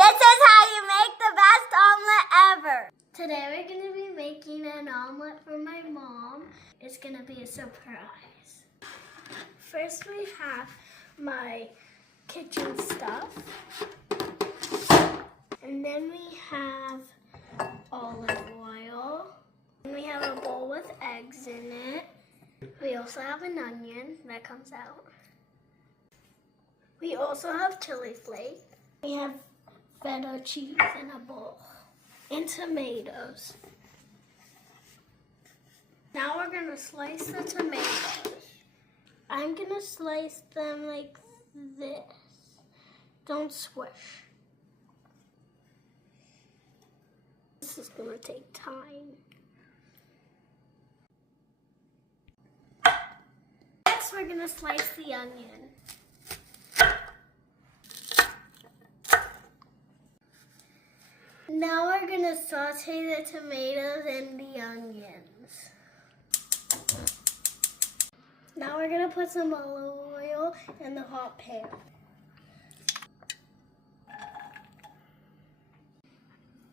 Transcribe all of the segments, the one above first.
This is how you make the best omelet ever. Today we're going to be making an omelet for my mom. It's going to be a surprise. First we have my kitchen stuff. And then we have olive oil. And we have a bowl with eggs in it. We also have an onion that comes out. We also have chili flakes. We have feta cheese in a bowl. And tomatoes. Now we're going to slice the tomatoes. I'm going to slice them like this. Don't squish. This is going to take time. Next, we're going to slice the onion. Now we're going to saute the tomatoes and the onions. Now we're going to put some olive oil in the hot pan.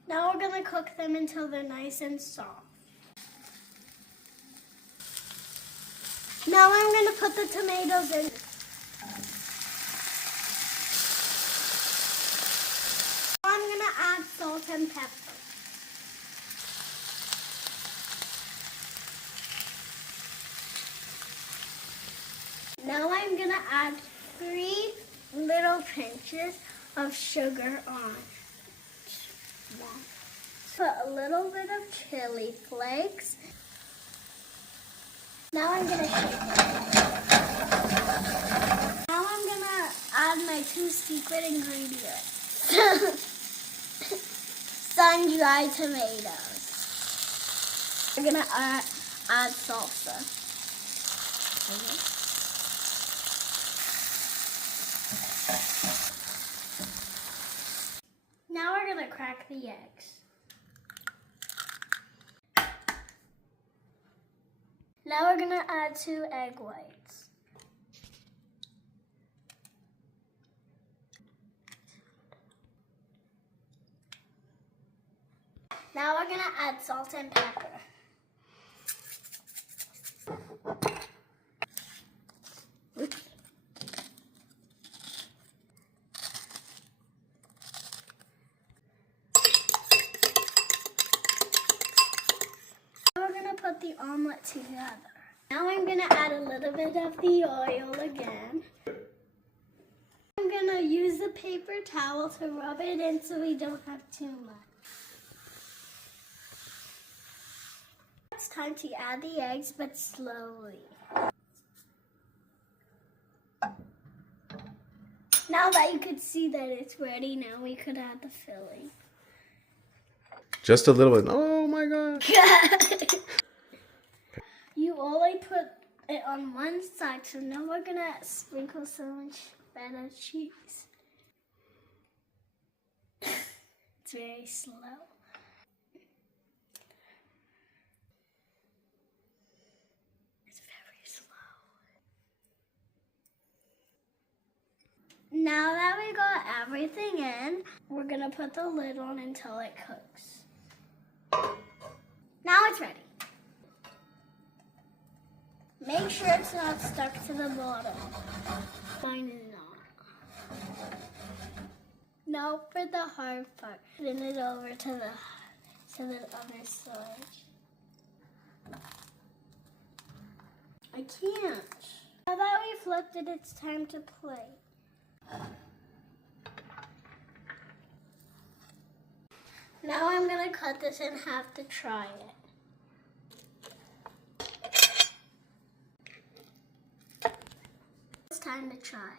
Now we're going to cook them until they're nice and soft. Now I'm going to put the tomatoes in. I'm going to add salt and pepper. Now I'm going to add 3 little pinches of sugar on. Put a little bit of chili flakes. Now I'm going to shake it. Now I'm going to add my 2 secret ingredients. Sun-dried tomatoes. We're going to add salsa. Now we're going to crack the eggs. Now we're going to add 2 egg whites. Now we're going to add salt and pepper. Oops. Put the omelet together. Now I'm going to add a little bit of the oil again. I'm going to use the paper towel to rub it in so we don't have too much. It's time to add the eggs, but slowly. Now that you could see that it's ready, now we could add the filling. Just a little bit. Oh my God. You only put it on one side, so now we're going to sprinkle some feta cheese. It's very slow. It's very slow. Now that we got everything in, we're going to put the lid on until it cooks. Now it's ready. Make sure it's not stuck to the bottom. Mine is not. Now for the hard part. Spin it over to the other side. I can't. Now that we flipped it, it's time to plate. Now I'm going to cut this in half to try it. It's time to try.